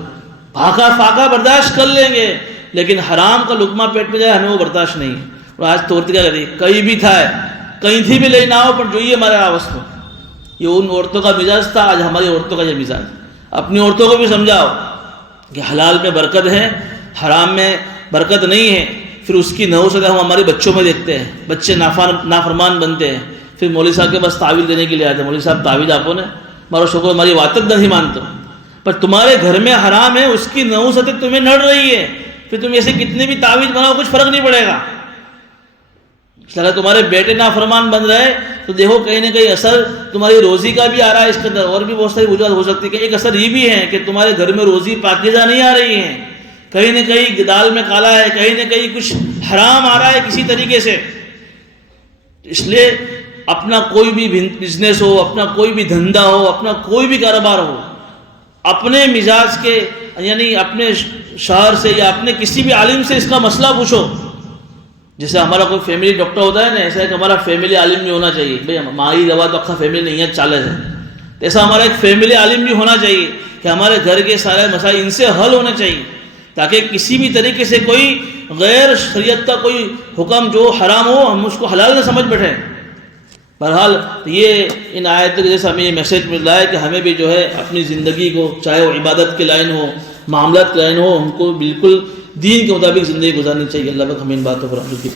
فاقہ برداشت کر لیں گے لیکن حرام کا لقمہ پیٹ میں جائے ہمیں وہ برداشت نہیں. اور آج تو عورتیں کیا کہتی ہیں؟ کہیں بھی تھا، کہیں تھی بھی لے نہ ہو پر جو یہ ہمارے آواز کو. یہ ان عورتوں کا مزاج تھا، آج ہماری عورتوں کا یہ مزاج. اپنی عورتوں کو بھی سمجھاؤ کہ حلال میں برکت ہے، حرام میں برکت نہیں ہے. پھر اس کی نحوست ہم ہمارے بچوں میں دیکھتے ہیں، بچے نافرمان بنتے ہیں. پھر مولوی صاحب کے پاس تعویذ دینے کے لیے آتے ہیں، مولوی صاحب تعویذ آپ نے مارو شکر ہماری واتت نہیں مانتے، پر تمہارے گھر میں حرام ہے، اس کی نحوست تمہیں نڑ رہی ہے. پھر تم ایسے کتنے بھی تعویذ بناؤ کچھ فرق نہیں پڑے گا. اگر تمہارے بیٹے نافرمان بن رہے تو دیکھو کہیں نہ کہیں اثر تمہاری روزی کا بھی آ رہا ہے. اس کے اندر اور بھی بہت ساری وجوہات ہو سکتی ہے کہ ایک اثر یہ بھی ہے کہ تمہارے گھر میں روزی پاکیزہ نہیں آ رہی ہے، کہیں نہ کہیں دال میں کالا ہے، کہیں نہ کہیں کچھ حرام آ رہا ہے کسی طریقے سے. اس لیے اپنا کوئی بھی بزنس ہو، اپنا کوئی بھی دھندا ہو، اپنا کوئی بھی کاروبار ہو، اپنے مزاج کے یعنی اپنے شوہر سے یا اپنے کسی بھی عالم سے اس کا مسئلہ پوچھو. جیسے ہمارا کوئی فیملی ڈاکٹر ہوتا ہے نا، ایسا ہے کہ ہمارا فیملی عالم بھی ہونا چاہیے. بھئی ہماری دوا تو اکثر فیملی نہیں ہے 40 ہے، ایسا ہمارا ایک فیملی عالم بھی ہونا چاہیے کہ ہمارے گھر کے سارے مسائل ان سے حل ہونے چاہیے، تاکہ کسی بھی طریقے سے کوئی غیر شریعت کا کوئی حکم جو حرام ہو ہم اس کو حلال نہ سمجھ بیٹھیں. بہرحال یہ ان آیتوں کے جیسے ہمیں یہ میسیج مل رہا ہے کہ ہمیں بھی جو ہے اپنی زندگی کو، چاہے وہ عبادت کے لائن ہو، معاملات کے لائن ہو، ہم کو بالکل دین کے مطابق زندگی گزارنی چاہیے. اللہ پاک ہمیں ان باتوں پر عمل کی